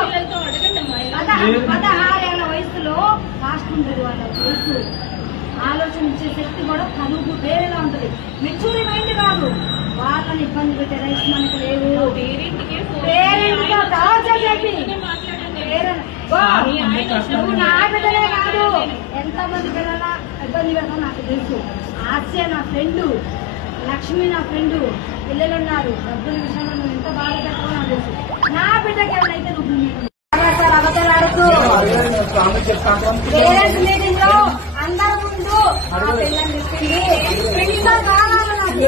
16 ఏళ్ల వయసులో ఫాస్ట్ ఉంటుంది వాళ్ళ వయసు, ఆలోచించే శక్తి కూడా తనుకు వేరేగా ఉంటుంది. మెచ్యూరి మైండ్ కాదు, వాళ్ళని ఇబ్బంది పెట్టే రైట్స్ మనకు లేవు. నువ్వు నా బిడ్డలే కాదు, ఎంతమంది పిల్లల ఇబ్బంది పెడతా నాకు తెలుసు. ఆస్య నా ఫ్రెండ్, లక్ష్మి నా ఫ్రెండ్, పిల్లలున్నారు. డబ్బుల విషయంలో నువ్వు ఎంత బాధ పెట్టావో నాకు తెలుసు. నా బిడ్డకి ఎవరైతే నువ్వు పేరెంట్స్ మీటింగ్ లో అందరి ముందు పిల్లలు చెప్పింది ప్రిన్సిపల్ కావాలి.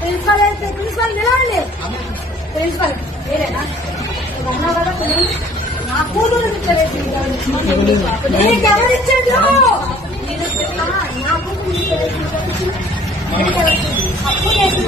ప్రిన్సిపల్ నిలవండి, ప్రిన్సిపల్ వేరేనా అన్నా కదా. నా కూతురు నీకెవరిచ్చాడు? నా కూతురు అప్పు చేసి